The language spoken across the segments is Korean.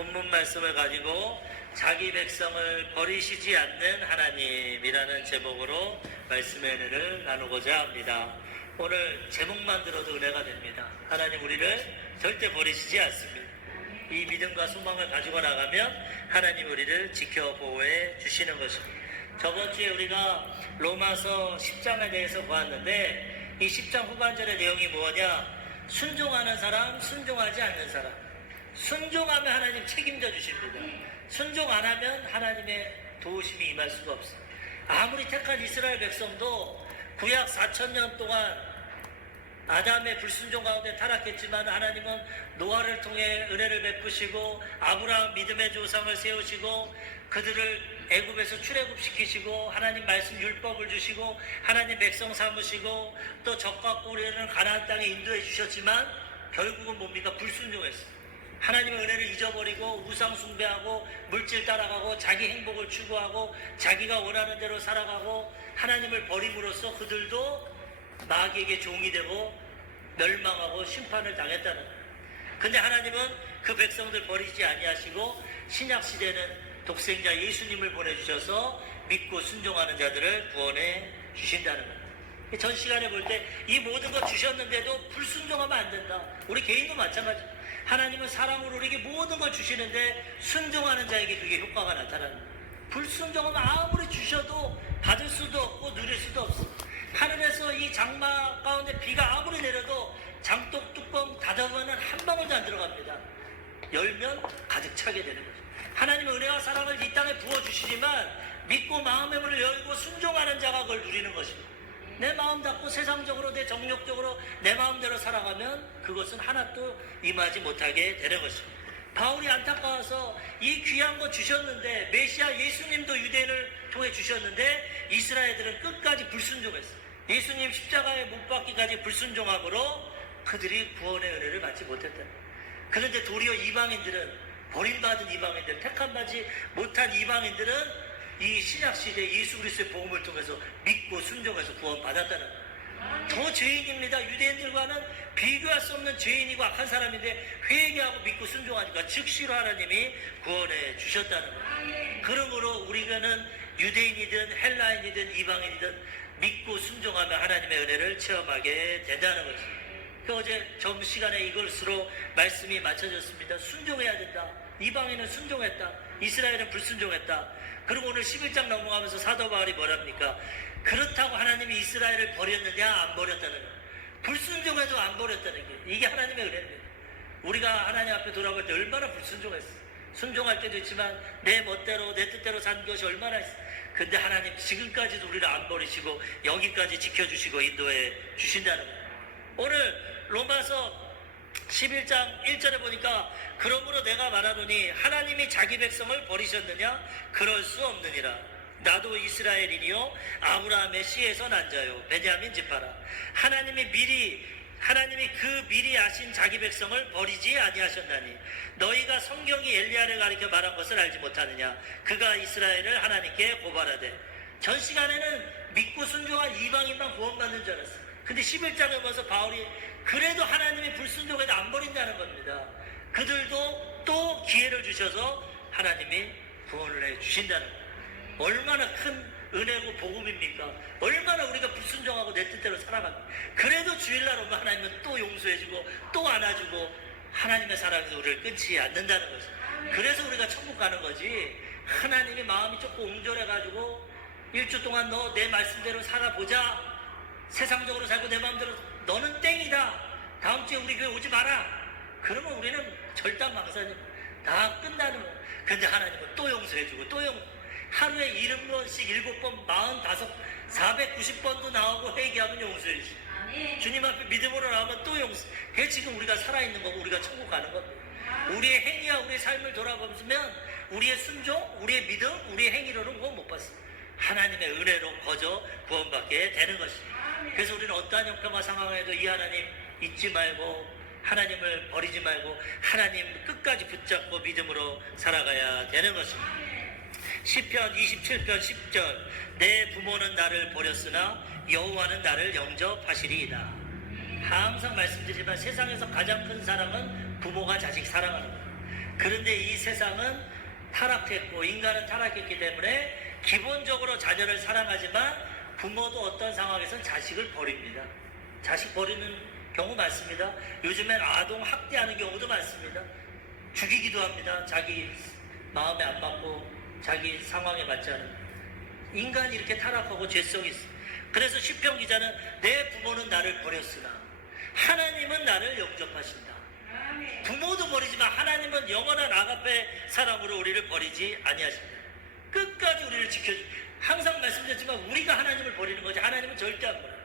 본문 말씀을 가지고 자기 백성을 버리시지 않는 하나님이라는 제목으로 말씀의 은혜를 나누고자 합니다. 오늘 제목만 들어도 은혜가 됩니다. 하나님 우리를 절대 버리시지 않습니다. 이 믿음과 소망을 가지고 나가면 하나님 우리를 지켜 보호해 주시는 것입니다. 저번 주에 우리가 로마서 10장에 대해서 보았는데 이 10장 후반절의 내용이 뭐냐? 순종하는 사람, 순종하지 않는 사람. 순종하면 하나님 책임져 주십니다. 순종 안 하면 하나님의 도우심이 임할 수가 없어요. 아무리 택한 이스라엘 백성도 구약 4,000년 동안 아담의 불순종 가운데 타락했지만 하나님은 노아를 통해 은혜를 베푸시고 아브라함 믿음의 조상을 세우시고 그들을 애굽에서 출애굽시키시고 하나님 말씀 율법을 주시고 하나님 백성 삼으시고 또 적과 꿀이라는 가나안 땅에 인도해 주셨지만 결국은 뭡니까? 불순종했어요. 하나님의 은혜를 잊어버리고 우상 숭배하고 물질 따라가고 자기 행복을 추구하고 자기가 원하는 대로 살아가고 하나님을 버림으로써 그들도 마귀에게 종이 되고 멸망하고 심판을 당했다는 거예요. 근데 하나님은 그 백성들 버리지 아니하시고 신약 시대는 독생자 예수님을 보내주셔서 믿고 순종하는 자들을 구원해 주신다는 거예요. 전 시간에 볼 때 이 모든 것 주셨는데도 불순종하면 안 된다. 우리 개인도 마찬가지. 하나님은 사람으로 우리에게 모든 걸 주시는데 순종하는 자에게 그게 효과가 나타나는 거예요. 불순종하면 아무리 주셔도 받을 수도 없고 누릴 수도 없어. 하늘에서 이 장막 가운데 비가 아무리 내려도 장독 뚜껑 닫아보면 한 방울도 안 들어갑니다. 열면 가득 차게 되는 거죠. 하나님의 은혜와 사랑을 이 땅에 부어주시지만 믿고 마음의 문을 열고 순종하는 자가 그걸 누리는 것입니다. 내 마음 닫고 세상적으로 내 정욕적으로 내 마음대로 살아가면 그것은 하나도 임하지 못하게 되는 것입니다. 바울이 안타까워서 이 귀한 거 주셨는데 메시아 예수님도 유대인을 통해 주셨는데 이스라엘들은 끝까지 불순종했어요. 예수님 십자가에 못 박기까지 불순종함으로 그들이 구원의 은혜를 받지 못했다. 그런데 도리어 이방인들은 버림받은 이방인들, 택함받지 못한 이방인들은 이 신약시대 예수 그리스도의 복음을 통해서 믿고 순종해서 구원받았다는 거예요. 더 죄인입니다. 유대인들과는 비교할 수 없는 죄인이고 악한 사람인데 회개하고 믿고 순종하니까 즉시로 하나님이 구원해 주셨다는 거예요. 그러므로 우리가는 유대인이든 헬라인이든 이방인이든 믿고 순종하며 하나님의 은혜를 체험하게 된다는 거죠. 어제 점 시간에 이것으로 말씀이 맞춰졌습니다. 순종해야 된다. 이방인은 순종했다. 이스라엘은 불순종했다. 그리고 오늘 11장 넘어가면서 사도 바울이 뭐랍니까? 그렇다고 하나님이 이스라엘을 버렸느냐 안 버렸다는 거예요. 불순종해도 안 버렸다는 게 이게 하나님의 은혜입니다. 우리가 하나님 앞에 돌아올 때 얼마나 불순종했어. 순종할 때도 있지만 내 멋대로 내 뜻대로 산 것이 얼마나 있어. 근데 하나님 지금까지도 우리를 안 버리시고 여기까지 지켜주시고 인도해 주신다는 거예요. 오늘 로마서 11장 1절에 보니까 그러므로 내가 말하노니 하나님이 자기 백성을 버리셨느냐? 그럴 수 없느니라. 나도 이스라엘이니요 아브라함의 씨에서 난 자요 베냐민 지파라. 하나님이 그 미리 아신 자기 백성을 버리지 아니하셨나니 너희가 성경이 엘리야를 가리켜 말한 것을 알지 못하느냐? 그가 이스라엘을 하나님께 고발하되. 전 시간에는 믿고 순종한 이방인만 구원받는 줄 알았어요. 근데 11장에 보면서 바울이 그래도 하나님이 불순종해도 안 버린다는 겁니다. 그들도 또 기회를 주셔서 하나님이 구원을 해 주신다는 거예요. 얼마나 큰 은혜고 복음입니까? 얼마나 우리가 불순종하고 내 뜻대로 살아갑니까? 그래도 주일날 오면 하나님은 또 용서해주고 또 안아주고 하나님의 사랑에서 우리를 끊지 않는다는 거죠. 그래서 우리가 천국 가는 거지. 하나님이 마음이 조금 옹졸해가지고 일주 동안 너 내 말씀대로 살아보자. 세상적으로 살고 내 마음대로 너는 땡이다. 다음 주에 우리 교회 오지 마라. 그러면 우리는 절단망사님 다 끝나는 거예요. 근데 하나님은 또 용서해주고 또 하루에 70번씩 7번 45 490번도 나오고 회개하면 용서해주시고 주님 앞에 믿음으로 나오면 또 용서. 그게 지금 우리가 살아있는 거고 우리가 천국 가는 겁니다. 우리의 행위와 우리의 삶을 돌아보면 우리의 순종, 우리의 믿음, 우리의 행위로는 구원 못 받습니다. 하나님의 은혜로 거저 구원받게 되는 것입니다. 그래서 우리는 어떠한 형편과 상황에도 이 하나님 잊지 말고 하나님을 버리지 말고 하나님 끝까지 붙잡고 믿음으로 살아가야 되는 것입니다. 시편 27편 10절 내 부모는 나를 버렸으나 여호와는 나를 영접하시리이다. 항상 말씀드리지만 세상에서 가장 큰 사랑은 부모가 자식 사랑하는 거예요. 그런데 이 세상은 타락했고 인간은 타락했기 때문에 기본적으로 자녀를 사랑하지만 부모도 어떤 상황에서는 자식을 버립니다. 자식 버리는 경우 많습니다. 요즘엔 아동 학대하는 경우도 많습니다. 죽이기도 합니다. 자기 마음에 안 맞고 자기 상황에 맞지 않은. 인간이 이렇게 타락하고 죄성이 있어. 그래서 시편 기자는 내 부모는 나를 버렸으나 하나님은 나를 영접하신다. 부모도 버리지만 하나님은 영원한 아가페 사랑으로 우리를 버리지 아니하신다. 끝까지 우리를 지켜줍니다. 항상 말씀드렸지만 우리가 하나님을 버리는 거지 하나님은 절대 안 버려요.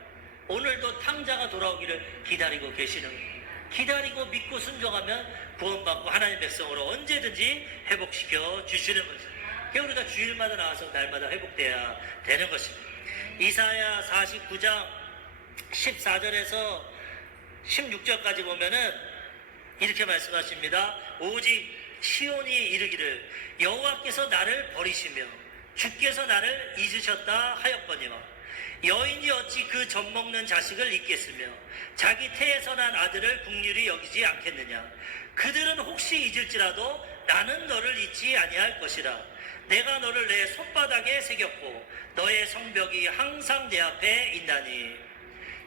오늘도 탕자가 돌아오기를 기다리고 계시는 거예요. 기다리고 믿고 순종하면 구원받고 하나님 백성으로 언제든지 회복시켜 주시는 거죠. 그래서 우리가 주일마다 나와서 날마다 회복돼야 되는 것입니다. 이사야 49장 14절에서 16절까지 보면은 이렇게 말씀하십니다. 오직 시온이 이르기를 여호와께서 나를 버리시며 주께서 나를 잊으셨다 하였거니와 여인이 어찌 그 젖먹는 자식을 잊겠으며 자기 태에서 난 아들을 긍휼히 여기지 않겠느냐. 그들은 혹시 잊을지라도 나는 너를 잊지 아니할 것이라. 내가 너를 내 손바닥에 새겼고 너의 성벽이 항상 내 앞에 있나니.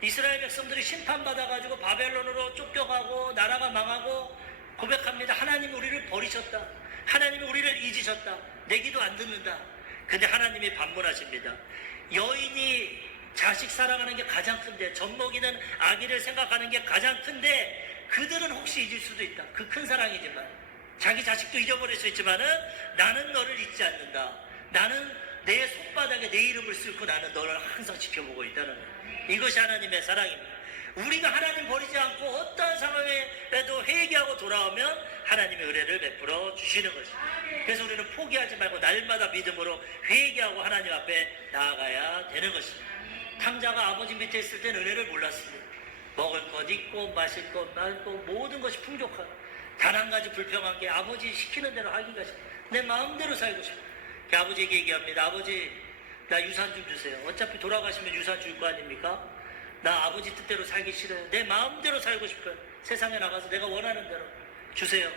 이스라엘 백성들이 심판받아가지고 바벨론으로 쫓겨가고 나라가 망하고 고백합니다. 하나님이 우리를 버리셨다. 하나님이 우리를 잊으셨다. 내 기도 안 듣는다. 근데 하나님이 반문하십니다. 여인이 자식 사랑하는 게 가장 큰데, 젖먹이는 아기를 생각하는 게 가장 큰데, 그들은 혹시 잊을 수도 있다. 그 큰 사랑이지만 자기 자식도 잊어버릴 수 있지만은 나는 너를 잊지 않는다. 나는 내 손바닥에 내 이름을 쓰고 나는 너를 항상 지켜보고 있다는 거예요. 이것이 하나님의 사랑입니다. 우리가 하나님 버리지 않고 어떠한 상황에도 회개하고 돌아오면 하나님의 은혜를 베풀어 주시는 것입니다. 그래서 우리는 포기하지 말고 날마다 믿음으로 회개하고 하나님 앞에 나아가야 되는 것입니다. 탕자가 아버지 밑에 있을 때는 은혜를 몰랐습니다. 먹을 것 있고 마실 것 많고 모든 것이 풍족하고 단 한 가지 불평한 게 아버지 시키는 대로 하기가 싫어. 내 마음대로 살고 싶어. 아버지에게 얘기합니다. 아버지 나 유산 좀 주세요. 어차피 돌아가시면 유산 줄 거 아닙니까? 나 아버지 뜻대로 살기 싫어요. 내 마음대로 살고 싶어요. 세상에 나가서 내가 원하는 대로 주세요.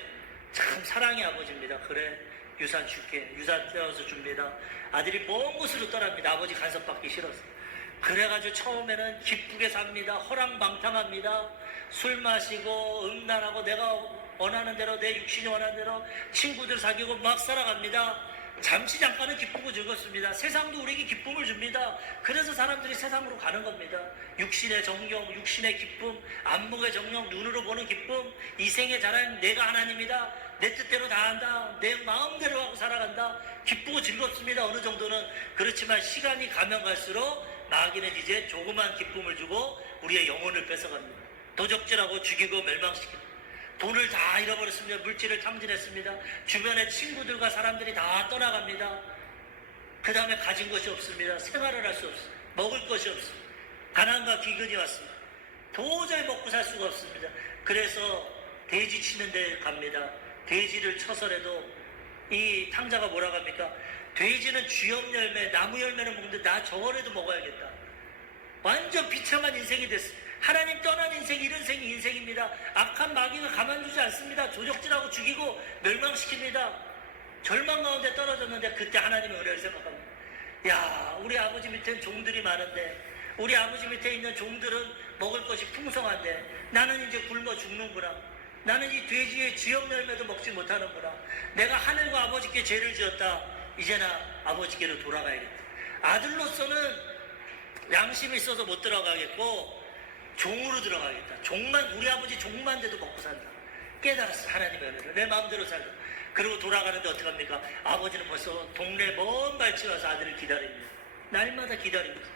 참 사랑의 아버지입니다. 그래 유산 줄게. 유산 떼어서 줍니다. 아들이 먼 곳으로 떠납니다. 아버지 간섭받기 싫어서. 그래가지고 처음에는 기쁘게 삽니다. 허랑방탕합니다. 술 마시고 음란하고 내가 원하는 대로 내 육신이 원하는 대로 친구들 사귀고 막 살아갑니다. 잠시 잠깐은 기쁘고 즐겁습니다. 세상도 우리에게 기쁨을 줍니다. 그래서 사람들이 세상으로 가는 겁니다. 육신의 정령, 육신의 기쁨, 안목의 정령, 눈으로 보는 기쁨, 이생의 자랑, 내가 하나님이다. 내 뜻대로 다 한다. 내 마음대로 하고 살아간다. 기쁘고 즐겁습니다. 어느 정도는. 그렇지만 시간이 가면 갈수록 마귀는 이제 조그만 기쁨을 주고 우리의 영혼을 뺏어갑니다. 도적질하고 죽이고 멸망시킵니다. 돈을 다 잃어버렸습니다. 물질을 탐진했습니다. 주변의 친구들과 사람들이 다 떠나갑니다. 그 다음에 가진 것이 없습니다. 생활을 할 수 없습니다. 먹을 것이 없습니다. 가난과 기근이 왔습니다. 도저히 먹고 살 수가 없습니다. 그래서 돼지 치는 데 갑니다. 돼지를 쳐서라도 이 탕자가 뭐라고 합니까? 돼지는 쥐염 열매, 나무 열매를 먹는데 나 저거라도 먹어야겠다. 완전 비참한 인생이 됐습니다. 하나님 떠난 인생이 이런 인생입니다. 악한 마귀가 가만두지 않습니다. 조적질하고 죽이고 멸망시킵니다. 절망 가운데 떨어졌는데 그때 하나님의 은혜를 생각합니다. 야, 우리 아버지 밑에는 종들이 많은데 우리 아버지 밑에 있는 종들은 먹을 것이 풍성한데 나는 이제 굶어 죽는구나. 나는 이 돼지의 쥐염 열매도 먹지 못하는구나. 내가 하늘과 아버지께 죄를 지었다. 이제나 아버지께로 돌아가야겠다. 아들로서는 양심이 있어서 못 들어가겠고 종으로 들어가겠다. 종만, 우리 아버지 종만 돼도 먹고 산다. 깨달았어. 하나님의 은혜를. 내 마음대로 살다. 그리고 돌아가는데 어떡합니까? 아버지는 벌써 동네 먼 발치 와서 아들을 기다립니다. 날마다 기다립니다.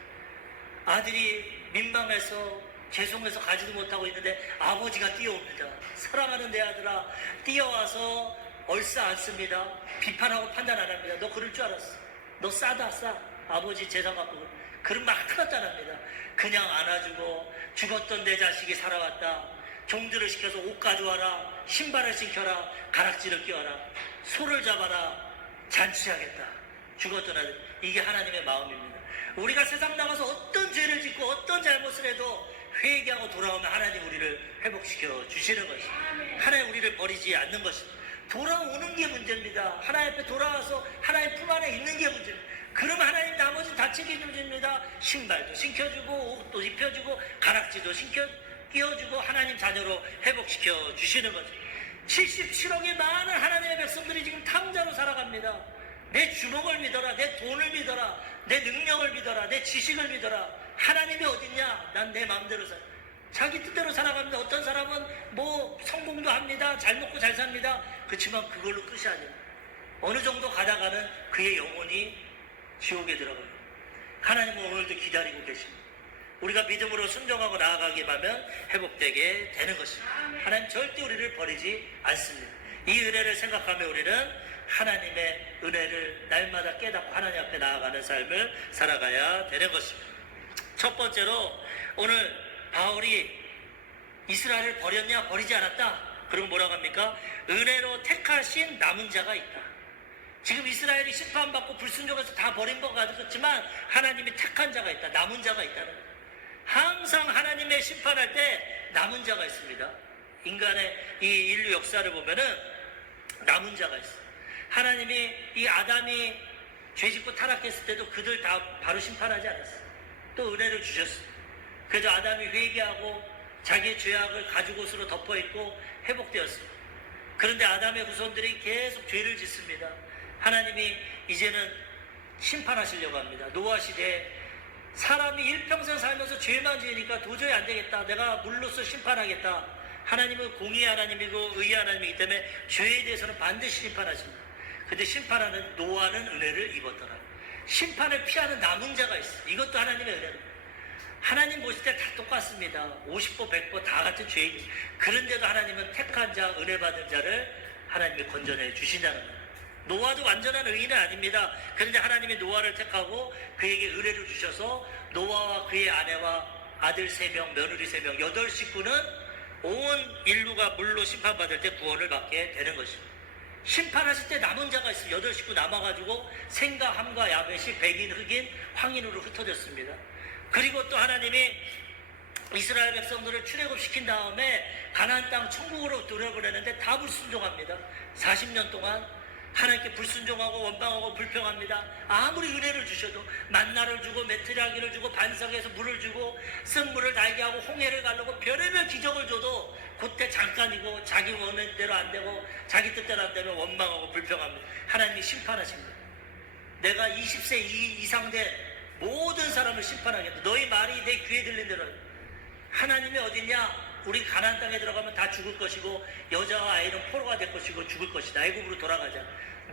아들이 민망해서 죄송해서 가지도 못하고 있는데 아버지가 뛰어옵니다. 사랑하는 내 아들아, 뛰어와서 얼싸 안습니다. 비판하고 판단 안 합니다. 너 그럴 줄 알았어. 너 싸다 싸. 아버지 재산 갖고 그런 말 하나도 안 합니다. 그냥 안아주고 죽었던 내 자식이 살아왔다. 종들을 시켜서 옷 가져와라. 신발을 신겨라. 가락지를 끼워라. 소를 잡아라. 잔치하겠다. 죽었던 아들. 이게 하나님의 마음입니다. 우리가 세상 나가서 어떤 죄를 짓고 어떤 잘못을 해도 회개하고 돌아오면 하나님 우리를 회복시켜 주시는 것입니다. 하나님 우리를 버리지 않는 것입니다. 돌아오는 게 문제입니다. 하나님 앞에 돌아와서 하나님 품 안에 있는 게 문제입니다. 그럼 하나님 나머지 다 책임집니다. 신발도 신겨주고 옷도 입혀주고 가락지도 끼워주고 하나님 자녀로 회복시켜 주시는 거죠. 77억의 많은 하나님의 백성들이 지금 탕자로 살아갑니다. 내 주먹을 믿어라, 내 돈을 믿어라, 내 능력을 믿어라, 내 지식을 믿어라. 하나님이 어딨냐? 난 내 마음대로 살아. 자기 뜻대로 살아갑니다. 어떤 사람은 뭐 성공도 합니다. 잘 먹고 잘 삽니다. 그렇지만 그걸로 끝이 아닙니다. 어느 정도 가다가는 그의 영혼이 지옥에 들어가요. 하나님은 오늘도 기다리고 계십니다. 우리가 믿음으로 순종하고 나아가기만 하면 회복되게 되는 것입니다. 하나님 절대 우리를 버리지 않습니다. 이 은혜를 생각하며 우리는 하나님의 은혜를 날마다 깨닫고 하나님 앞에 나아가는 삶을 살아가야 되는 것입니다. 첫 번째로 오늘 바울이 이스라엘을 버렸냐 버리지 않았다. 그리고 뭐라고 합니까? 은혜로 택하신 남은 자가 있다. 지금 이스라엘이 심판받고 불순종해서 다 버린 것 같았지만 하나님이 택한 자가 있다. 남은 자가 있다는 거예요. 항상 하나님의 심판할 때 남은 자가 있습니다. 인간의 이 인류 역사를 보면은 남은 자가 있어요. 하나님이 이 아담이 죄짓고 타락했을 때도 그들 다 바로 심판하지 않았어요. 또 은혜를 주셨어요. 그래서 아담이 회개하고 자기의 죄악을 가죽옷으로 덮어입고 회복되었습니다. 그런데 아담의 후손들이 계속 죄를 짓습니다. 하나님이 이제는 심판하시려고 합니다. 노아 시대에 사람이 일평생 살면서 죄만 지으니까 도저히 안 되겠다. 내가 물로써 심판하겠다. 하나님은 공의의 하나님이고 의의 하나님이기 때문에 죄에 대해서는 반드시 심판하십니다. 근데 심판하는 노아는 은혜를 입었더라. 심판을 피하는 남은 자가 있어. 이것도 하나님의 은혜입니다. 하나님 보실 때 다 똑같습니다. 50보 100보 다 같은 죄인. 그런데도 하나님은 택한 자, 은혜 받은 자를 하나님이 건져내 주신다는 거예요. 노아도 완전한 의인은 아닙니다. 그런데 하나님이 노아를 택하고 그에게 은혜를 주셔서 노아와 그의 아내와 아들 3명, 며느리 3명, 8식구는 온 인류가 물로 심판받을 때 구원을 받게 되는 것입니다. 심판하실 때 남은 자가 있어요. 8식구 남아가지고 생과 함과 야벳이 백인, 흑인, 황인으로 흩어졌습니다. 그리고 또 하나님이 이스라엘 백성들을 출애굽시킨 다음에 가나안 땅 천국으로 돌려보내는데 다 불순종합니다. 40년 동안 하나님께 불순종하고 원망하고 불평합니다. 아무리 은혜를 주셔도 만나를 주고 메뚜라기를 주고 반석에서 물을 주고 쓴 물을 달게 하고 홍해를 가르고 별의별 기적을 줘도 그때 잠깐이고 자기 원하는 대로 안 되고 자기 뜻대로 안 되면 원망하고 불평합니다. 하나님이 심판하십니다. 내가 20세 이상 된 모든 사람을 심판하겠다. 너희 말이 내 귀에 들린 대로. 하나님이 어딨냐? 우리 가나안 땅에 들어가면 다 죽을 것이고 여자와 아이는 포로가 될 것이고 죽을 것이다. 애굽으로 돌아가자.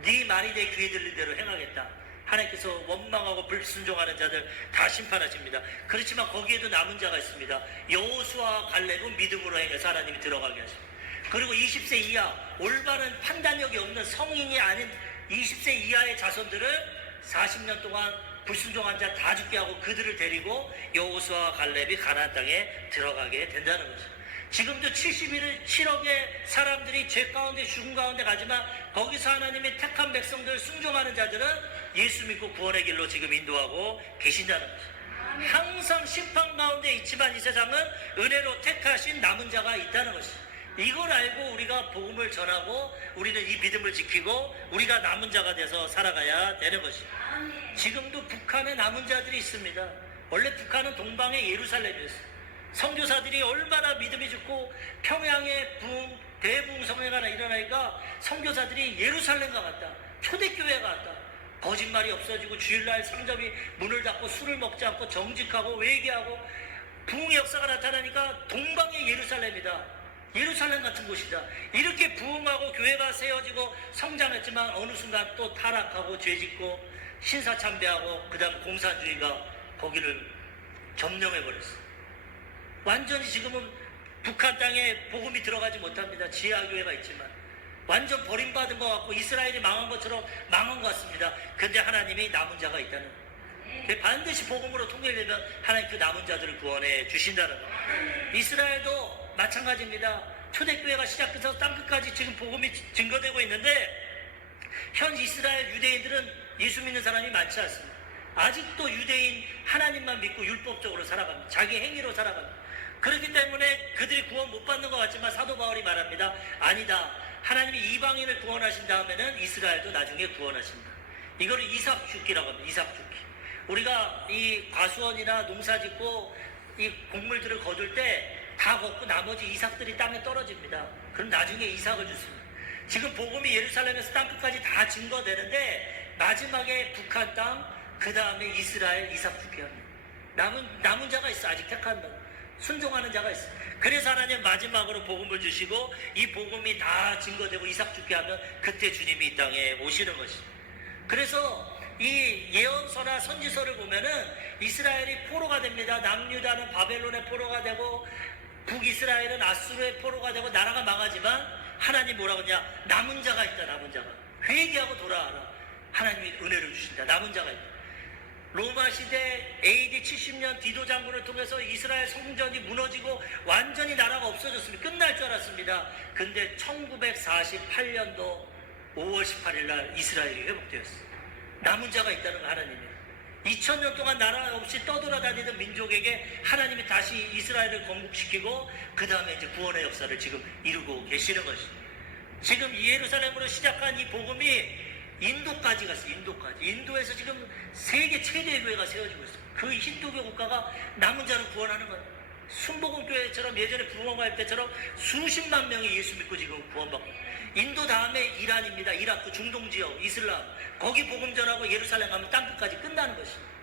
네 말이 내 귀에 들린 대로 행하겠다. 하나님께서 원망하고 불순종하는 자들 다 심판하십니다. 그렇지만 거기에도 남은 자가 있습니다. 여호수아와 갈렙은 믿음으로 행해서 하나님이 들어가게 하십니다. 그리고 20세 이하 올바른 판단력이 없는 성인이 아닌 20세 이하의 자손들을 40년 동안 불순종한 자 다 죽게 하고 그들을 데리고 여호수아와 갈렙이 가나안 땅에 들어가게 된다는 거죠. 지금도 77억의 사람들이 죄 가운데 죽음 가운데 가지만 거기서 하나님의 택한 백성들 순종하는 자들은 예수 믿고 구원의 길로 지금 인도하고 계신다는 거죠. 항상 심판 가운데 있지만 이 세상은 은혜로 택하신 남은 자가 있다는 것이죠. 이걸 알고 우리가 복음을 전하고 우리는 이 믿음을 지키고 우리가 남은 자가 돼서 살아가야 되는 것이죠. 지금도 북한에 남은 자들이 있습니다. 원래 북한은 동방의 예루살렘이었어요. 선교사들이 얼마나 믿음이 좋고 평양에 대부흥 성회가 일어나니까 선교사들이 예루살렘과 같다. 초대교회가 같다. 거짓말이 없어지고 주일날 상점이 문을 닫고 술을 먹지 않고 정직하고 회개하고 부흥의 역사가 나타나니까 동방의 예루살렘이다. 예루살렘 같은 곳이다. 이렇게 부흥하고 교회가 세워지고 성장했지만 어느 순간 또 타락하고 죄짓고 신사참배하고 그 다음 공산주의가 거기를 점령해버렸어. 완전히 지금은 북한 땅에 복음이 들어가지 못합니다. 지하교회가 있지만 완전 버림받은 것 같고 이스라엘이 망한 것처럼 망한 것 같습니다. 그런데 하나님이 남은 자가 있다는 거예요. 반드시 복음으로 통일되면 하나님 그 남은 자들을 구원해 주신다는 거예요. 이스라엘도 마찬가지입니다. 초대교회가 시작해서 땅끝까지 지금 복음이 증거되고 있는데 현 이스라엘 유대인들은 예수 믿는 사람이 많지 않습니다. 아직도 유대인 하나님만 믿고 율법적으로 살아갑니다. 자기 행위로 살아갑니다. 그렇기 때문에 그들이 구원 못 받는 것 같지만 사도 바울이 말합니다. 아니다. 하나님이 이방인을 구원하신 다음에는 이스라엘도 나중에 구원하십니다. 이거를 이삭 죽기라고 합니다. 이삭 죽기. 우리가 이 과수원이나 농사 짓고 이 곡물들을 거둘 때 다 걷고 나머지 이삭들이 땅에 떨어집니다. 그럼 나중에 이삭을 주습니다. 지금 복음이 예루살렘에서 땅끝까지 다 증거되는데 마지막에 북한 땅, 그 다음에 이스라엘 이삭 죽기 합니다. 남은 자가 있어. 아직 택한다. 순종하는 자가 있어. 그래서 하나님 마지막으로 복음을 주시고 이 복음이 다 증거되고 이삭 죽게 하면 그때 주님이 이 땅에 오시는 것입니다. 그래서 이 예언서나 선지서를 보면은 이스라엘이 포로가 됩니다. 남유다는 바벨론의 포로가 되고 북이스라엘은 아수르의 포로가 되고 나라가 망하지만 하나님 뭐라고 하냐? 남은 자가 있다. 남은 자가. 회개하고 돌아와라. 하나님이 은혜를 주신다. 남은 자가 있다. 로마 시대 AD 70년 디도 장군을 통해서 이스라엘 성전이 무너지고 완전히 나라가 없어졌습니다. 끝날 줄 알았습니다. 근데 1948년도 5월 18일 날 이스라엘이 회복되었어요. 남은 자가 있다는 거 하나님이. 2000년 동안 나라 없이 떠돌아다니던 민족에게 하나님이 다시 이스라엘을 건국시키고 그 다음에 이제 구원의 역사를 지금 이루고 계시는 것입니다. 지금 예루살렘으로 시작한 이 복음이 인도까지 갔어요. 인도까지. 인도에서 지금 세계 최대의 교회가 세워지고 있어요. 그 힌두교 국가가 남은 자를 구원하는 거예요. 순복음교회처럼 예전에 부흥할 때처럼 수십만 명이 예수 믿고 지금 구원받고. 인도 다음에 이란입니다. 이라크 중동 지역 이슬람 거기 복음 전하고 예루살렘 가면 땅끝까지 끝나는 것입니다.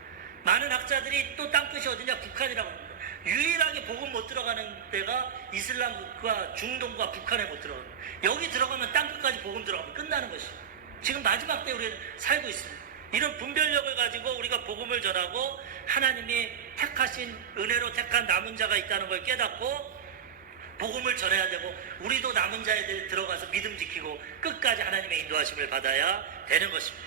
많은 학자들이 또 땅끝이 어디냐 북한이라고 합니다. 유일하게 복음 못 들어가는 데가 이슬람과 중동과 북한에 못 들어가는 거예요. 여기 들어가면 땅끝까지 복음 들어가면 끝나는 것입니다. 지금 마지막 때 우리는 살고 있습니다. 이런 분별력을 가지고 우리가 복음을 전하고 하나님이 택하신 은혜로 택한 남은 자가 있다는 걸 깨닫고 복음을 전해야 되고 우리도 남은 자에 들어가서 믿음 지키고 끝까지 하나님의 인도하심을 받아야 되는 것입니다.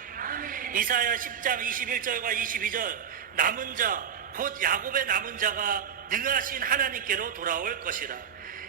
이사야 10장 21절과 22절 남은 자 곧 야곱의 남은 자가 능하신 하나님께로 돌아올 것이라.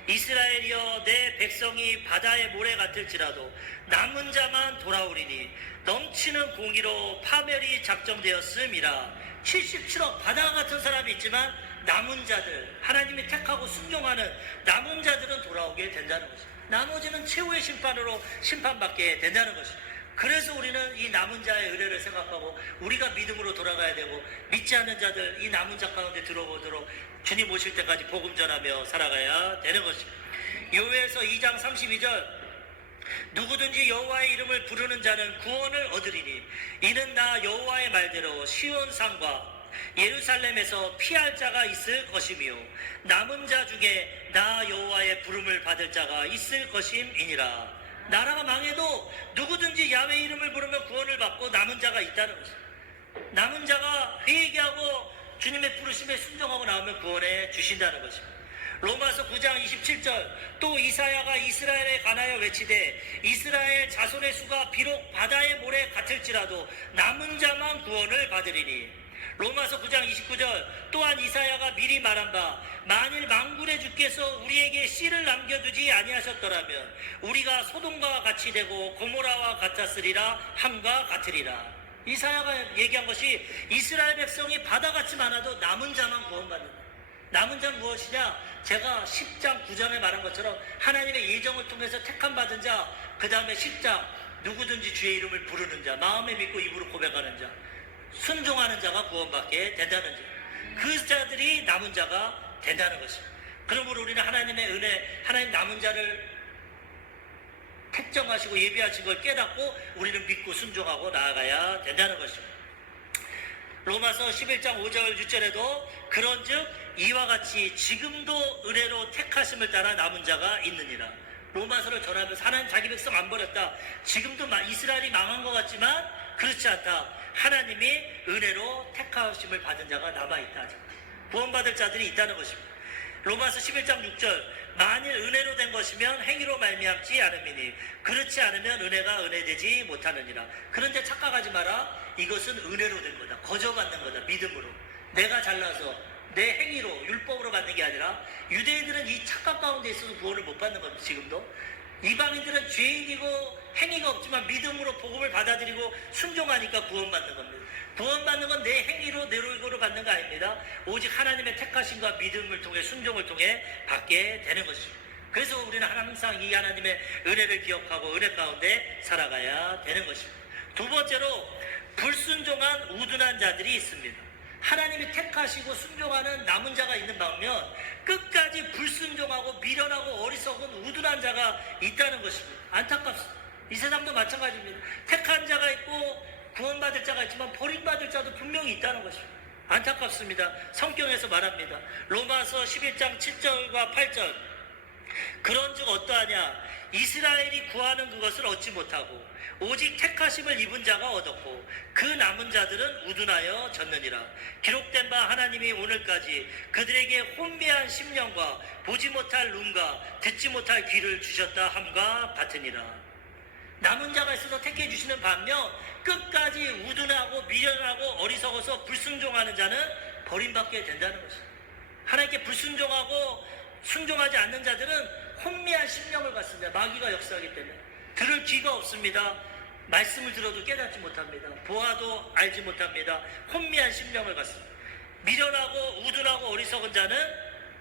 이스라엘이여 내 백성이 바다의 모래 같을지라도 남은 자만 돌아오리니 넘치는 공의로 파멸이 작정되었음이라. 77억 바다 같은 사람이 있지만 남은 자들 하나님이 택하고 순종하는 남은 자들은 돌아오게 된다는 것입니다. 나머지는 최후의 심판으로 심판받게 된다는 것입니다. 그래서 우리는 이 남은 자의 은혜를 생각하고 우리가 믿음으로 돌아가야 되고 믿지 않는 자들 이 남은 자 가운데 들어오도록 주님 오실 때까지 복음 전하며 살아가야 되는 것입니다. 요엘서 2장 32절 누구든지 여호와의 이름을 부르는 자는 구원을 얻으리니 이는 나 여호와의 말대로 시온 산과 예루살렘에서 피할 자가 있을 것이며 남은 자 중에 나 여호와의 부름을 받을 자가 있을 것임이니라. 나라가 망해도 누구든지 야훼 이름을 부르면 구원을 받고 남은 자가 있다는 것입니다. 남은 자가 회개하고 주님의 부르심에 순종하고 나오면 구원해 주신다는 것입니다. 로마서 9장 27절 또 이사야가 이스라엘에 관하여 외치되 이스라엘 자손의 수가 비록 바다의 모래 같을지라도 남은 자만 구원을 받으리니. 로마서 9장 29절 또한 이사야가 미리 말한 바 만일 망군의 주께서 우리에게 씨를 남겨두지 아니하셨더라면 우리가 소돔과 같이 되고 고모라와 같았으리라 함과 같으리라. 이사야가 얘기한 것이 이스라엘 백성이 바다같이 많아도 남은 자만 구원받는다. 남은 자는 무엇이냐? 제가 10장 9장에 말한 것처럼 하나님의 예정을 통해서 택함 받은 자, 그 다음에 10장 누구든지 주의 이름을 부르는 자, 마음에 믿고 입으로 고백하는 자, 순종하는 자가 구원받게 된다는 자, 그 자들이 남은 자가 된다는 것입니다. 그러므로 우리는 하나님의 은혜, 하나님 남은 자를 택정하시고 예비하신 걸 깨닫고 우리는 믿고 순종하고 나아가야 된다는 것입니다. 로마서 11장 5절 6절에도 그런즉 이와 같이 지금도 은혜로 택하심을 따라 남은 자가 있느니라. 로마서를 전하면서 하나님 자기 백성 안 버렸다. 지금도 이스라엘이 망한 것 같지만 그렇지 않다. 하나님이 은혜로 택하심을 받은 자가 남아있다. 구원받을 자들이 있다는 것입니다. 로마서 11장 6절 만일 은혜로 된 것이면 행위로 말미암지 않음이니 그렇지 않으면 은혜가 은혜되지 못하느니라. 그런데 착각하지 마라. 이것은 은혜로 된 거다. 거저받는 거다. 믿음으로. 내가 잘나서 내 행위로 율법으로 받는 게 아니라 유대인들은 이 착각 가운데 있어서 구원을 못 받는 겁니다. 지금도. 이방인들은 죄인이고 행위가 없지만 믿음으로 복음을 받아들이고 순종하니까 구원받는 겁니다. 구원받는 건 내 행위로 내 노력으로 받는 거 아닙니다. 오직 하나님의 택하심과 믿음을 통해 순종을 통해 받게 되는 것입니다. 그래서 우리는 항상 이 하나님의 은혜를 기억하고 은혜 가운데 살아가야 되는 것입니다. 두 번째로 불순종한 우둔한 자들이 있습니다. 하나님이 택하시고 순종하는 남은 자가 있는 반면 끝까지 불순종하고 미련하고 어리석은 우둔한 자가 있다는 것입니다. 안타깝습니다. 이 세상도 마찬가지입니다. 택한 자가 있고 구원받을 자가 있지만 버림받을 자도 분명히 있다는 것입니다. 안타깝습니다. 성경에서 말합니다. 로마서 11장 7절과 8절 그런즉 어떠하냐 이스라엘이 구하는 그것을 얻지 못하고 오직 택하심을 입은 자가 얻었고 그 남은 자들은 우둔하여 졌느니라. 기록된 바 하나님이 오늘까지 그들에게 혼미한 심령과 보지 못할 눈과 듣지 못할 귀를 주셨다 함과 같으니라. 남은 자가 있어서 택해 주시는 반면 끝까지 우둔하고 미련하고 어리석어서 불순종하는 자는 버림받게 된다는 것입니다. 하나님께 불순종하고 순종하지 않는 자들은 혼미한 심령을 갖습니다. 마귀가 역사하기 때문에 들을 귀가 없습니다. 말씀을 들어도 깨닫지 못합니다. 보아도 알지 못합니다. 혼미한 심령을 갖습니다. 미련하고 우둔하고 어리석은 자는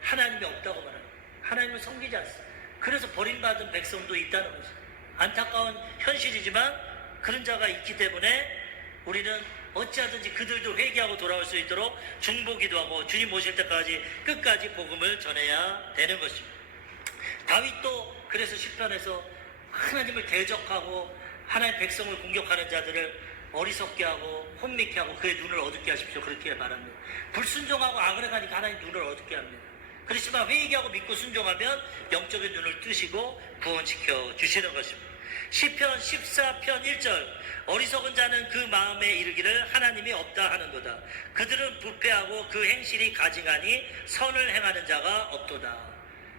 하나님이 없다고 말합니다. 하나님을 섬기지 않습니다. 그래서 버림받은 백성도 있다는 것입니다. 안타까운 현실이지만 그런 자가 있기 때문에 우리는 어찌하든지 그들도 회개하고 돌아올 수 있도록 중보기도 하고 주님 오실 때까지 끝까지 복음을 전해야 되는 것입니다. 다윗도 그래서 시편에서 하나님을 대적하고 하나님의 백성을 공격하는 자들을 어리석게 하고 혼미케 하고 그의 눈을 어둡게 하십시오. 그렇게 말합니다. 불순종하고 악을 행하니까 하나님 눈을 어둡게 합니다. 그렇지만 회개하고 믿고 순종하면 영적인 눈을 뜨시고 구원시켜 주시는 것입니다. 시편 14편 1절 어리석은 자는 그 마음에 이르기를 하나님이 없다 하는도다. 그들은 부패하고 그 행실이 가증하니 선을 행하는 자가 없도다.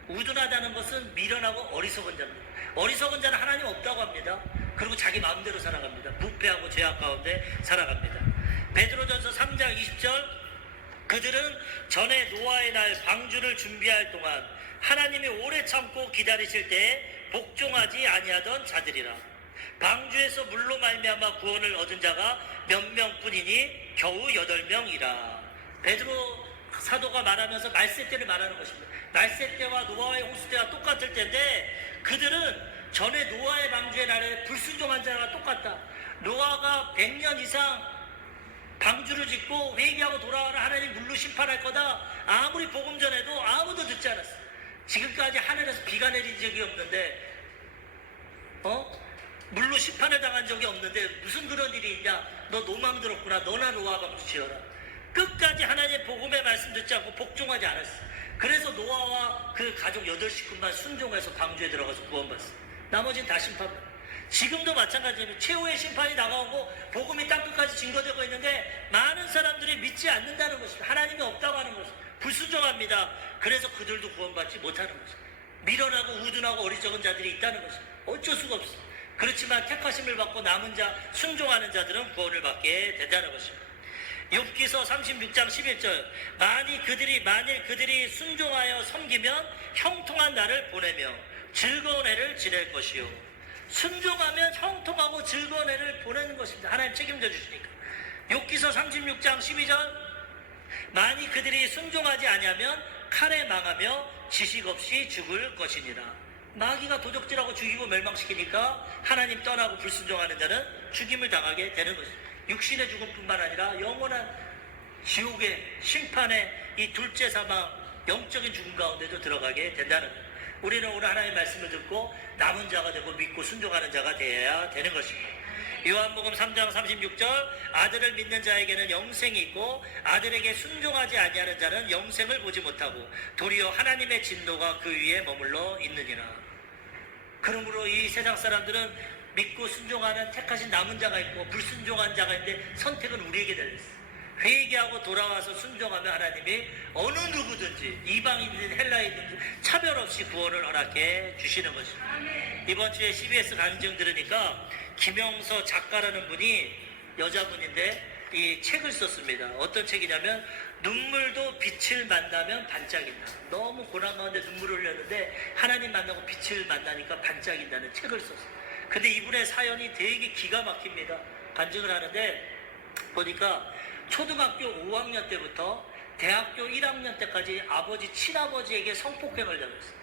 우둔하다는 것은 미련하고 어리석은 자입니다. 어리석은 자는 하나님 없다고 합니다. 그리고 자기 마음대로 살아갑니다. 부패하고 죄악 가운데 살아갑니다. 베드로전서 3장 20절 그들은 전에 노아의 날 방주를 준비할 동안 하나님이 오래 참고 기다리실 때에 복종하지 아니하던 자들이라. 방주에서 물로 말미암아 구원을 얻은 자가 몇 명뿐이니 겨우 8명이라. 베드로 사도가 말하면서 말세 때를 말하는 것입니다. 말세 때와 노아의 홍수 때가 똑같을 텐데 그들은 전에 노아의 방주의 날에 불순종한 자가 똑같다. 노아가 100년 이상 방주를 짓고 회개하고 돌아오는 하나님 물로 심판할 거다. 아무리 복음 전해도 아무도 듣지 않았어. 지금까지 하늘에서 비가 내린 적이 없는데 물로 심판을 당한 적이 없는데 무슨 그런 일이 있냐. 너 노망 들었구나. 너나 노아 방주 지어라. 끝까지 하나님의 복음의 말씀 듣지 않고 복종하지 않았어. 그래서 노아와 그 가족 8식구만 순종해서 방주에 들어가서 구원받았어. 나머지는 다 심판받았어. 지금도 마찬가지입니다. 최후의 심판이 다가오고 복음이 땅끝까지 증거되고 있는데 많은 사람들이 믿지 않는다는 것입니다. 하나님이 없다고 하는 것입니다. 불순종합니다. 그래서 그들도 구원받지 못하는 것입니다. 미련하고 우둔하고 어리석은 자들이 있다는 것입니다. 어쩔 수가 없습니다. 그렇지만 택하심을 받고 남은 자, 순종하는 자들은 구원을 받게 된다는 것입니다. 욥기서 36장 11절 만일 그들이 순종하여 섬기면 형통한 날을 보내며 즐거운 해를 지낼 것이요. 순종하면 형통하고 즐거운 해를 보내는 것입니다. 하나님 책임져 주시니까. 욥기서 36장 12절 만일 그들이 순종하지 아니하면 칼에 망하며 지식 없이 죽을 것이니라. 마귀가 도적질하고 죽이고 멸망시키니까 하나님 떠나고 불순종하는 자는 죽임을 당하게 되는 것입니다. 육신의 죽음뿐만 아니라 영원한 지옥의 심판의 이 둘째 사망 영적인 죽음 가운데도 들어가게 된다는 것입니다. 우리는 오늘 하나님의 말씀을 듣고 남은 자가 되고 믿고 순종하는 자가 되어야 되는 것입니다. 요한복음 3장 36절 아들을 믿는 자에게는 영생이 있고 아들에게 순종하지 아니하는 자는 영생을 보지 못하고 도리어 하나님의 진노가 그 위에 머물러 있느니라. 그러므로 이 세상 사람들은 믿고 순종하는 택하신 남은 자가 있고 불순종한 자가 있는데 선택은 우리에게 달렸어요. 회개하고 돌아와서 순종하면 하나님이 어느 누구든지 이방인이든 헬라인이든 차별 없이 구원을 허락해 주시는 것입니다. 이번 주에 CBS 강의증 들으니까 김영서 작가라는 분이 여자분인데 이 책을 썼습니다. 어떤 책이냐면 눈물도 빛을 만나면 반짝인다. 너무 고난 가운데 눈물을 흘렸는데 하나님 만나고 빛을 만나니까 반짝인다는 책을 썼어요. 근데 이분의 사연이 되게 기가 막힙니다. 간증을 하는데 보니까 초등학교 5학년 때부터 대학교 1학년 때까지 아버지 친아버지에게 성폭행을 당했어요.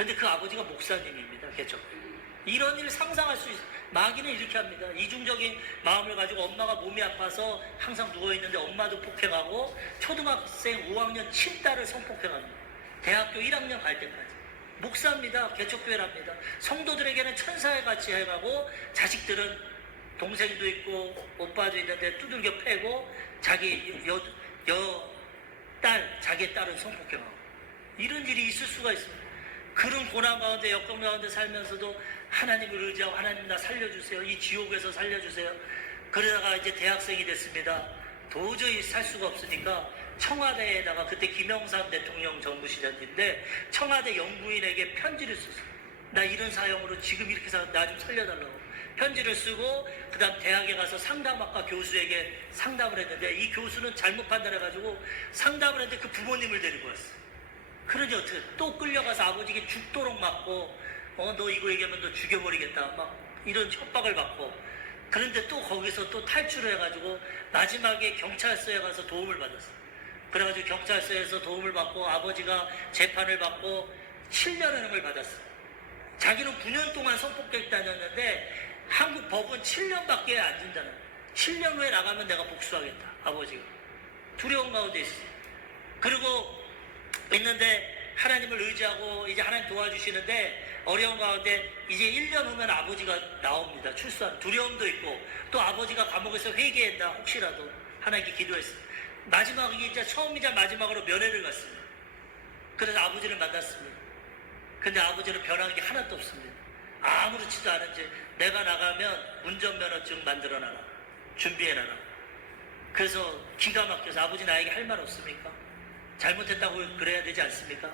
근데 그 아버지가 목사님입니다. 개척교회. 이런 일을 상상할 수 있어요. 마귀는 이렇게 합니다. 이중적인 마음을 가지고 엄마가 몸이 아파서 항상 누워있는데 엄마도 폭행하고 초등학생 5학년 친딸을 성폭행합니다. 대학교 1학년 갈 때까지. 목사입니다. 개척교회랍니다. 성도들에게는 천사의 같이 해가고 자식들은 동생도 있고 오빠도 있는데 두들겨 패고 자기 자기의 딸은 성폭행하고 이런 일이 있을 수가 있습니다. 그런 고난 가운데 역경 가운데 살면서도 하나님을 의지하고 하나님 나 살려주세요. 이 지옥에서 살려주세요. 그러다가 이제 대학생이 됐습니다. 도저히 살 수가 없으니까 청와대에다가 그때 김영삼 대통령 정부 시절인데 청와대 영부인에게 편지를 썼어요. 나 이런 사형으로 지금 이렇게 나 좀 살려달라고. 편지를 쓰고 그 다음 대학에 가서 상담학과 교수에게 상담을 했는데 이 교수는 잘못 판단해가지고 상담을 했는데 그 부모님을 데리고 왔어요. 그러니 어떻게 또 끌려가서 아버지에게 죽도록 맞고 너 이거 얘기하면 너 죽여버리겠다 막 이런 협박을 받고 그런데 또 거기서 또 탈출을 해가지고 마지막에 경찰서에 가서 도움을 받았어요. 그래가지고 경찰서에서 도움을 받고 아버지가 재판을 받고 7년을 받았어요. 자기는 9년 동안 성폭행 다녔는데 한국 법은 7년밖에 안 준다는 거예요. 7년 후에 나가면 내가 복수하겠다. 아버지가 두려운 가운데 있어요. 그리고 있는데 하나님을 의지하고 이제 하나님 도와주시는데 어려운 가운데 이제 1년 후면 아버지가 나옵니다. 출소한 두려움도 있고 또 아버지가 감옥에서 회개했나 혹시라도 하나님께 기도했어요. 마지막이 이제 처음이자 마지막으로 면회를 갔습니다. 그래서 아버지를 만났습니다. 근데 아버지는 변한 게 하나도 없습니다. 아무렇지도 않은지 내가 나가면 운전면허증 만들어놔라. 준비해놔라. 그래서 기가 막혀서 아버지 나에게 할 말 없습니까? 잘못했다고 그래야 되지 않습니까?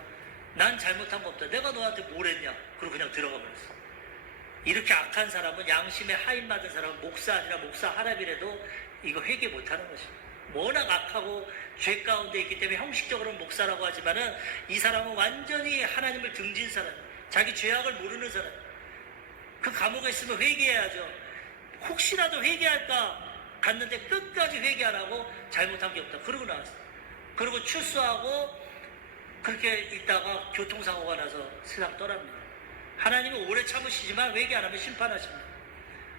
난 잘못한 거 없다. 내가 너한테 뭘 했냐? 그리고 그냥 들어가 버렸어. 이렇게 악한 사람은 양심에 하인 맞은 사람은 목사 아니라 목사 하랍이라도 이거 회개 못하는 것입니다. 워낙 악하고 죄 가운데 있기 때문에 형식적으로는 목사라고 하지만은 이 사람은 완전히 하나님을 등진 사람, 자기 죄악을 모르는 사람. 그 감옥에 있으면 회개해야죠. 혹시라도 회개할까 갔는데 끝까지 회개 안 하고 잘못한 게 없다. 그러고 나왔어요. 그리고 출소하고 그렇게 있다가 교통사고가 나서 세상 떠납니다. 하나님은 오래 참으시지만 회개 안 하면 심판하십니다.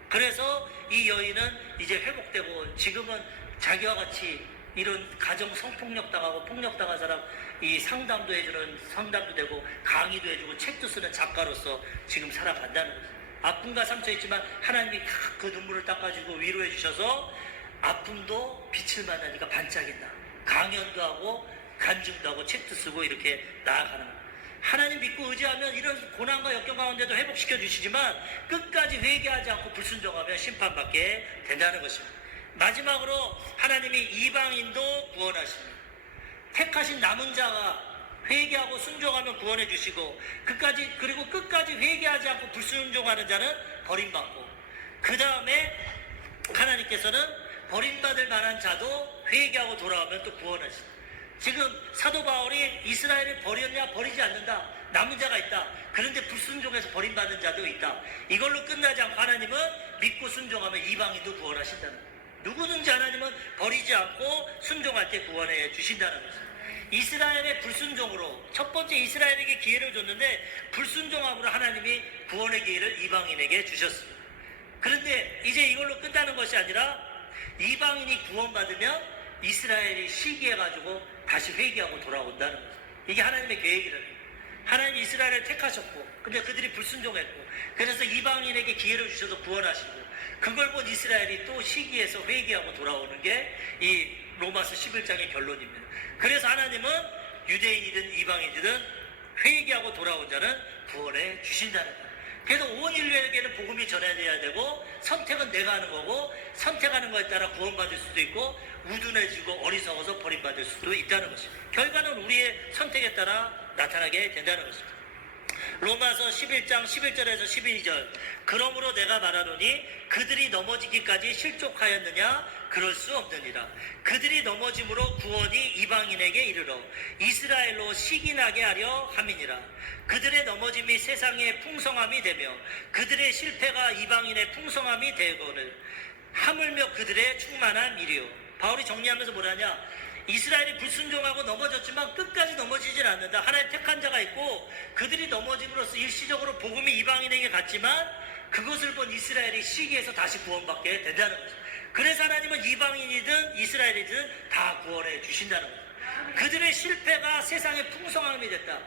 그래서 이 여인은 이제 회복되고 지금은 자기와 같이 이런 가정 성폭력 당하고 폭력 당한 사람 이 상담도 해주는 상담도 되고 강의도 해주고 책도 쓰는 작가로서 지금 살아간다는 거죠. 아픔과 상처 있지만 하나님이 그 눈물을 닦아주고 위로해 주셔서 아픔도 빛을 만나니까 반짝인다. 강연도 하고 간증도 하고 책도 쓰고 이렇게 나아가는 거예요. 하나님 믿고 의지하면 이런 고난과 역경 가운데도 회복시켜 주시지만 끝까지 회개하지 않고 불순종하면 심판받게 된다는 것입니다. 마지막으로 하나님이 이방인도 구원하십니다. 택하신 남은 자가 회개하고 순종하면 구원해 주시고 그리고 끝까지 회개하지 않고 불순종하는 자는 버림받고 그 다음에 하나님께서는 버림받을 만한 자도 회개하고 돌아오면 또 구원하십니다. 지금 사도 바울이 이스라엘을 버렸냐? 버리지 않는다. 남은 자가 있다. 그런데 불순종해서 버림받은 자도 있다. 이걸로 끝나지 않고 하나님은 믿고 순종하면 이방인도 구원하신다는 거예요. 누구든지 하나님은 버리지 않고 순종할 때 구원해 주신다는 것입니다. 이스라엘의 불순종으로 첫 번째 이스라엘에게 기회를 줬는데 불순종함으로 하나님이 구원의 기회를 이방인에게 주셨습니다. 그런데 이제 이걸로 끝나는 것이 아니라 이방인이 구원받으면 이스라엘이 시기해가지고 다시 회개하고 돌아온다는 거죠. 이게 하나님의 계획이라는 거예요. 하나님이 이스라엘을 택하셨고 근데 그들이 불순종했고 그래서 이방인에게 기회를 주셔서 구원하시고 그걸 본 이스라엘이 또 시기해서 회개하고 돌아오는 게 이 로마서 11장의 결론입니다. 그래서 하나님은 유대인이든 이방인이든 회개하고 돌아온 자는 구원해 주신다는 거예요. 그래서 온 인류에게는 복음이 전해져야 되고 선택은 내가 하는 거고 선택하는 것에 따라 구원받을 수도 있고 우둔해지고 어리석어서 버림받을 수도 있다는 것입니다. 결과는 우리의 선택에 따라 나타나게 된다는 것입니다. 로마서 11장 11절에서 12절 그러므로 내가 말하노니 그들이 넘어지기까지 실족하였느냐 그럴 수 없느니라. 그들이 넘어짐으로 구원이 이방인에게 이르러 이스라엘로 시기나게 하려 함이니라. 그들의 넘어짐이 세상의 풍성함이 되며 그들의 실패가 이방인의 풍성함이 되거늘 하물며 그들의 충만한 일이요. 바울이 정리하면서 뭐라냐, 이스라엘이 불순종하고 넘어졌지만 끝까지 넘어지질 않는다. 하나님 택한 자가 있고 그들이 넘어짐으로써 일시적으로 복음이 이방인에게 갔지만 그것을 본 이스라엘이 시기에서 다시 구원받게 된다는 거죠. 그래서 하나님은 이방인이든 이스라엘이든 다 구원해 주신다는 거죠. 그들의 실패가 세상의 풍성함이 됐다.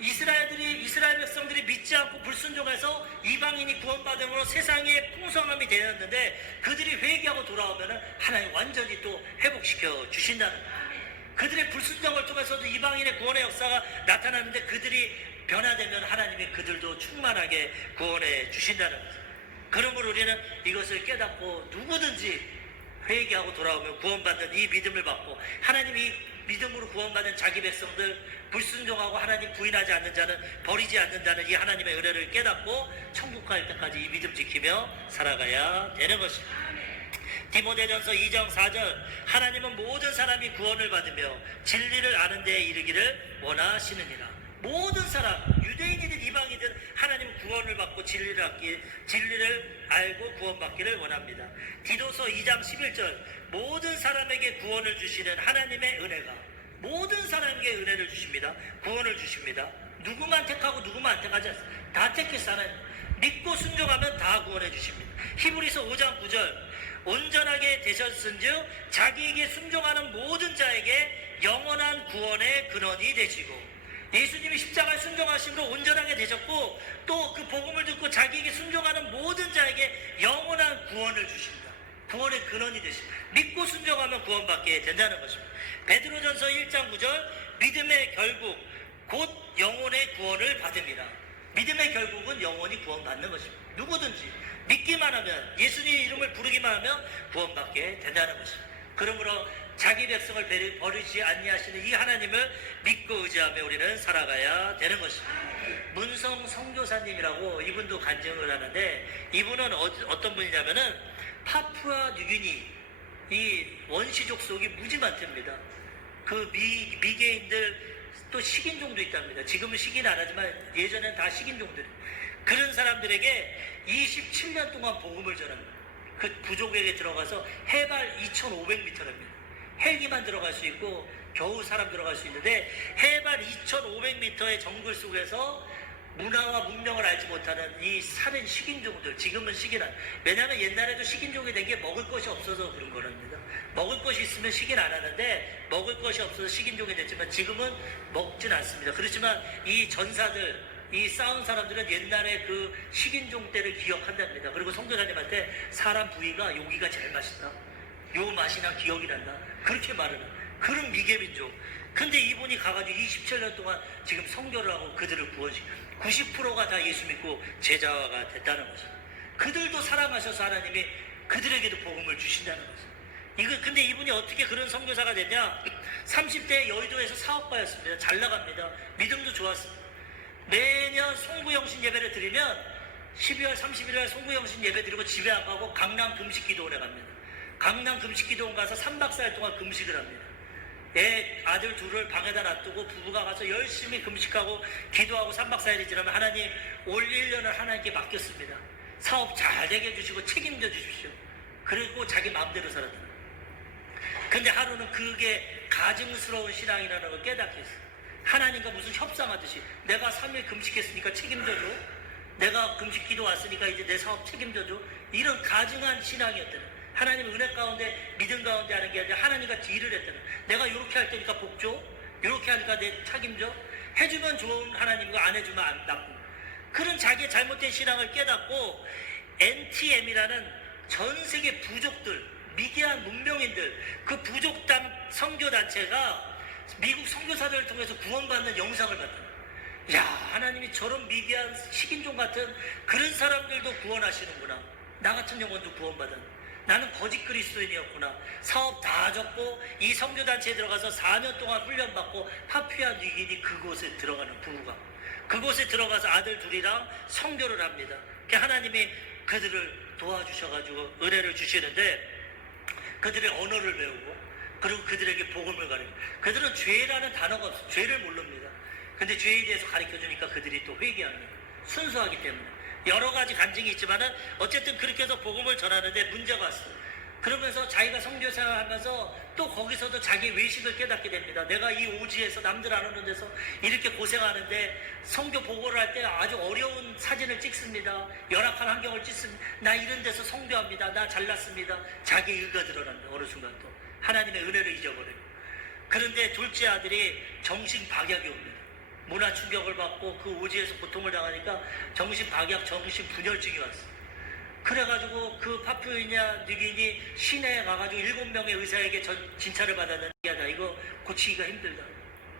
이스라엘 백성들이 믿지 않고 불순종해서 이방인이 구원받음으로 세상의 풍성함이 되었는데 그들이 회개하고 돌아오면 하나님 완전히 또 회복시켜 주신다는 거예요. 그들의 불순종을 통해서도 이방인의 구원의 역사가 나타나는데 그들이 변화되면 하나님이 그들도 충만하게 구원해 주신다는 거죠. 그러므로 우리는 이것을 깨닫고 누구든지 회개하고 돌아오면 구원받는 이 믿음을 받고 하나님이 믿음으로 구원받은 자기 백성들 불순종하고 하나님 부인하지 않는 자는 버리지 않는다는 이 하나님의 은혜를 깨닫고 천국 갈 때까지 이 믿음 지키며 살아가야 되는 것입니다. 디모데전서 2장 4절 하나님은 모든 사람이 구원을 받으며 진리를 아는 데에 이르기를 원하시느니라. 모든 사람 유대인이든 이방이든 하나님 구원을 받고 진리를 알고 구원받기를 원합니다. 디도서 2장 11절 모든 사람에게 구원을 주시는 하나님의 은혜가 모든 사람에게 은혜를 주십니다. 구원을 주십니다. 누구만 택하고 누구만 안 택하지 않습니다. 다 택했어. 하나님 믿고 순종하면 다 구원해 주십니다. 히브리서 5장 9절 온전하게 되셨은즉 자기에게 순종하는 모든 자에게 영원한 구원의 근원이 되시고 예수님이 십자가에 순종하심으로 온전하게 되셨고 또 그 복음을 듣고 자기에게 순종하는 모든 자에게 영원한 구원을 주십니다. 구원의 근원이 되십니다. 믿고 순종하면 구원받게 된다는 것입니다. 베드로전서 1장 9절 믿음의 결국 곧 영혼의 구원을 받음이라. 믿음의 결국은 영원히 구원받는 것입니다. 누구든지 믿기만 하면 예수님 이름을 부르기만 하면 구원받게 된다는 것입니다. 그러므로 자기 백성을 버리지 아니하시는 이 하나님을 믿고 의지하며 우리는 살아가야 되는 것입니다. 문성 선교사님이라고 이분도 간증을 하는데 이분은 어떤 분이냐면은 파푸아 뉴기니 이 원시족 속이 무지 많답니다. 그 미개인들 또 식인종도 있답니다. 지금은 식인 안 하지만 예전엔 다 식인종들. 그런 사람들에게 27년 동안 복음을 전합니다. 그 부족에게 들어가서 해발 2,500m랍니다. 헬기만 들어갈 수 있고 겨우 사람 들어갈 수 있는데 해발 2,500m의 정글 속에서 문화와 문명을 알지 못하는 이 살인 식인종들, 지금은 식인 왜냐하면 옛날에도 식인종이 된 게 먹을 것이 없어서 그런 거랍니다. 먹을 것이 있으면 식인 안 하는데 먹을 것이 없어서 식인종이 됐지만 지금은 먹진 않습니다. 그렇지만 이 전사들, 이 싸운 사람들은 옛날에 그 식인종 때를 기억한답니다. 그리고 선교사님한테 사람 부위가 여기가 제일 맛있다, 요 맛이 나 기억이 난다, 그렇게 말하는 그런 미개민족. 근데 이분이 가가지고 27년 동안 지금 선교를 하고 그들을 구원시켜 90%가 다 예수 믿고 제자가 됐다는 거죠. 그들도 사랑하셔서 하나님이 그들에게도 복음을 주신다는 거죠. 근데 이분이 어떻게 그런 선교사가 됐냐? 30대 여의도에서 사업가였습니다. 잘 나갑니다. 믿음도 좋았습니다. 매년 송구영신 예배를 드리면 12월 31일 송구영신 예배 드리고 집에 안 가고 강남 금식기도원에 갑니다. 강남 금식기도원 가서 3박 4일 동안 금식을 합니다. 아들 둘을 방에다 놔두고 부부가 가서 열심히 금식하고 기도하고 3박 4일이 지나면 하나님 올 1년을 하나님께 맡겼습니다. 사업 잘 되게 해주시고 책임져 주십시오. 그리고 자기 마음대로 살았다. 근데 하루는 그게 가증스러운 신앙이라는 걸 깨닫게 했어요. 하나님과 무슨 협상하듯이 내가 3일 금식했으니까 책임져줘, 내가 금식 기도 왔으니까 이제 내 사업 책임져줘, 이런 가증한 신앙이었다는. 하나님 은혜 가운데 믿음 가운데 하는 게 아니라 하나님과 딜을 했다는. 내가 이렇게 할 테니까 복 줘, 이렇게 하니까 내 책임져. 해주면 좋은 하나님과 안 해주면 안 나쁜. 그런 자기의 잘못된 신앙을 깨닫고 NTM이라는 전 세계 부족들, 미개한 문명인들, 그 부족단 선교단체가 미국 선교사들을 통해서 구원받는 영상을 봤다. 야, 하나님이 저런 미개한 식인종 같은 그런 사람들도 구원하시는구나. 나 같은 영혼도 구원받은. 나는 거짓 그리스도인이었구나. 사업 다 접고 이 선교단체에 들어가서 4년 동안 훈련받고 파푸아 뉴기니 그곳에 들어가는 부부가 그곳에 들어가서 아들 둘이랑 선교를 합니다. 하나님이 그들을 도와주셔가지고 은혜를 주시는데 그들의 언어를 배우고 그리고 그들에게 복음을 가르쳐. 그들은 죄라는 단어가 없어. 죄를 모릅니다. 근데 죄에 대해서 가르쳐주니까 그들이 또 회개합니다. 순수하기 때문에. 여러 가지 간증이 있지만은 어쨌든 그렇게 해서 복음을 전하는데 문제가 왔어요. 그러면서 자기가 선교사를 하면서 또 거기서도 자기 외식을 깨닫게 됩니다. 내가 이 오지에서 남들 안 오는 데서 이렇게 고생하는데 선교 보고를 할 때 아주 어려운 사진을 찍습니다. 열악한 환경을 찍습니다. 나 이런 데서 선교합니다. 나 잘났습니다. 자기 의가 드러납니다. 어느 순간 또 하나님의 은혜를 잊어버려요. 그런데 둘째 아들이 정신박약이 옵니다. 문화 충격을 받고 그 오지에서 고통을 당하니까 정신박약, 정신분열증이 왔어요. 그래가지고 그 파푸아니아 뉴기니 시내에 가가지고 7명의 의사에게 진찰을 받았는데 이거 고치기가 힘들다.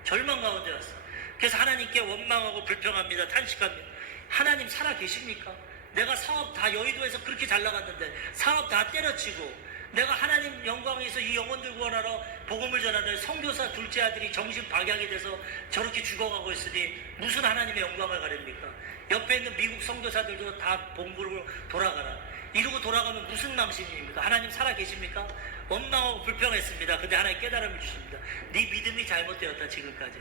절망 가운데 왔어. 그래서 하나님께 원망하고 불평합니다. 탄식합니다. 하나님 살아 계십니까? 내가 사업 다 여의도에서 그렇게 잘 나갔는데 사업 다 때려치고 내가 하나님 영광에서 이 영혼들 구원하러 복음을 전하는 선교사 둘째 아들이 정신박약이 돼서 저렇게 죽어가고 있으니 무슨 하나님의 영광을 가립니까? 옆에 있는 미국 선교사들도 다 본부로 돌아가라. 이러고 돌아가면 무슨 망신입니까? 하나님 살아 계십니까? 원망하고 불평했습니다. 근데 하나님 깨달음을 주십니다. 네 믿음이 잘못되었다 지금까지.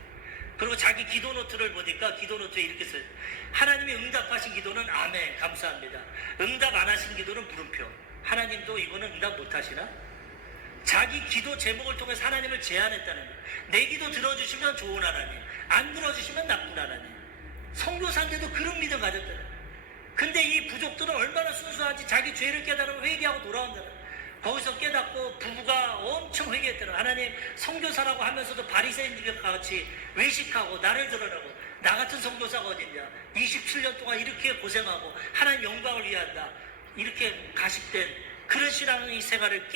그리고 자기 기도 노트를 보니까 기도 노트에 이렇게 써요. 하나님이 응답하신 기도는 아멘 감사합니다. 응답 안 하신 기도는 물음표. 하나님도 이거는 응답 못 하시나? 자기 기도 제목을 통해서 하나님을 제안했다는 거예요. 내 기도 들어주시면 좋은 하나님, 안 들어주시면 나쁜 하나님. 선교사인데도 그런 믿음 가졌다는 거예요. 근데 이 부족들은 얼마나 순수한지 자기 죄를 깨달으면 회개하고 돌아온다는 거예요. 거기서 깨닫고 부부가 엄청 회개했다는 거예요. 하나님 선교사라고 하면서도 바리새인들과 같이 외식하고 나를 드러내고 나 같은 선교사가 어딨냐. 27년 동안 이렇게 고생하고 하나님 영광을 위한다. 이렇게 가식된 그런 신앙의 생활을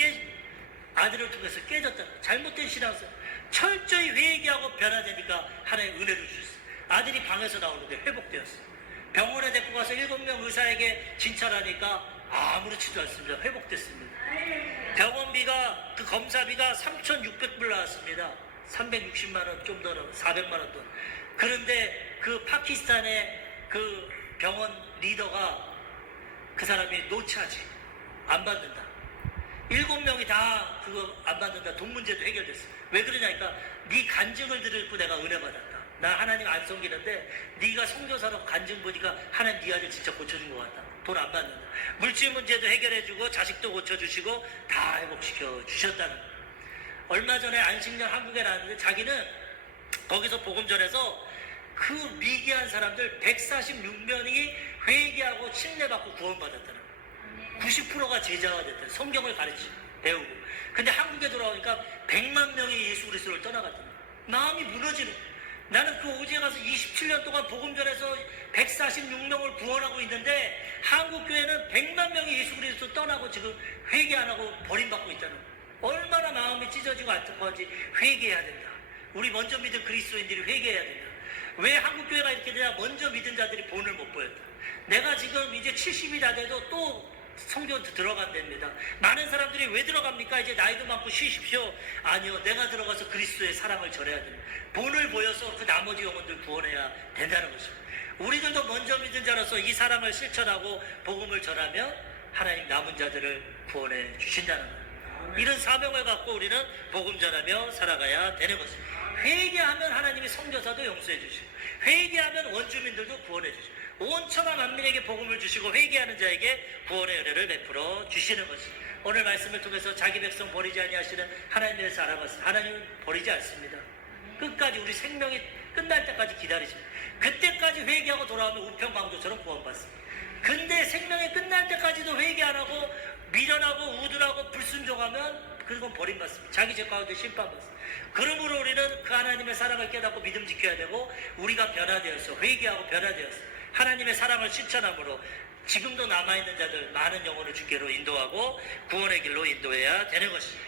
아들을 통해서 깨졌다는 거예요. 잘못된 신앙생활. 철저히 회개하고 변화되니까 하나님 은혜를 주셨어요. 아들이 방에서 나오는데 회복되었어요. 병원에 데리고 가서 7명 의사에게 진찰하니까 아무렇지도 않습니다. 회복됐습니다. 병원비가 그 검사비가 3,600불 나왔습니다. 360만 원 좀 더 400만 원 돈. 그런데 그 파키스탄의 그 병원 리더가 그 사람이 노차지 안 받는다. 7명이 다 그거 안 받는다. 돈 문제도 해결됐어. 왜 그러냐니까 네 간증을 들고 내가 은혜 받았다. 나 하나님 안 섬기는데 네가 선교사로 간증 보니까 하나님 네 아들 진짜 고쳐준 것 같다. 돈 안 받는다. 물질 문제도 해결해주고 자식도 고쳐주시고 다 회복시켜 주셨다는 거예요. 얼마 전에 안식년 한국에 나왔는데 자기는 거기서 복음 전해서 그 미개한 사람들 146명이 회개하고 침례받고 구원받았다는 거예요. 90%가 제자가 됐다. 성경을 가르치고 배우고. 근데 한국에 돌아오니까 100만 명이 예수 그리스도를 떠나갔다. 마음이 무너지는 거예요. 나는 그 오지에 가서 27년 동안 복음 전해서 146명을 구원하고 있는데 한국 교회는 100만 명이 예수 그리스도 떠나고 지금 회개 안 하고 버림받고 있다는 거예요. 얼마나 마음이 찢어지고 안타까운지 회개해야 된다. 우리 먼저 믿은 그리스도인들이 회개해야 된다. 왜 한국 교회가 이렇게 되냐? 먼저 믿은 자들이 본을 못 보였다. 내가 지금 이제 70이 다 돼도 또 성경 들어간답니다. 많은 사람들이 왜 들어갑니까? 이제 나이도 많고 쉬십시오. 아니요, 내가 들어가서 그리스도의 사랑을 전해야 됩니다. 본을 보여서 그 나머지 영혼들 구원해야 된다는 것입니다. 우리들도 먼저 믿은 자로서 이 사랑을 실천하고 복음을 전하며 하나님 남은 자들을 구원해 주신다는 거예요. 이런 사명을 갖고 우리는 복음 전하며 살아가야 되는 것입니다. 회개하면 하나님이 선교사도 용서해 주시고 회개하면 원주민들도 구원해 주시고 온 천하 만민에게 복음을 주시고 회개하는 자에게 구원의 은혜를 베풀어 주시는 것입니다. 오늘 말씀을 통해서 자기 백성 버리지 아니하시는 하나님에 대해서 알아봤습니다. 하나님은 버리지 않습니다. 끝까지 우리 생명이 끝날 때까지 기다리십니다. 그때까지 회개하고 돌아오면 우편강도처럼 구원받습니다. 근데 생명이 끝날 때까지도 회개 안 하고 미련하고 우둔하고 불순종하면 그건 버림받습니다. 자기 죄 가운데 심판받습니다. 그러므로 우리는 그 하나님의 사랑을 깨닫고 믿음 지켜야 되고 우리가 변화되어서 회개하고 변화되어서 하나님의 사랑을 실천함으로 지금도 남아있는 자들 많은 영혼을 주께로 인도하고 구원의 길로 인도해야 되는 것입니다.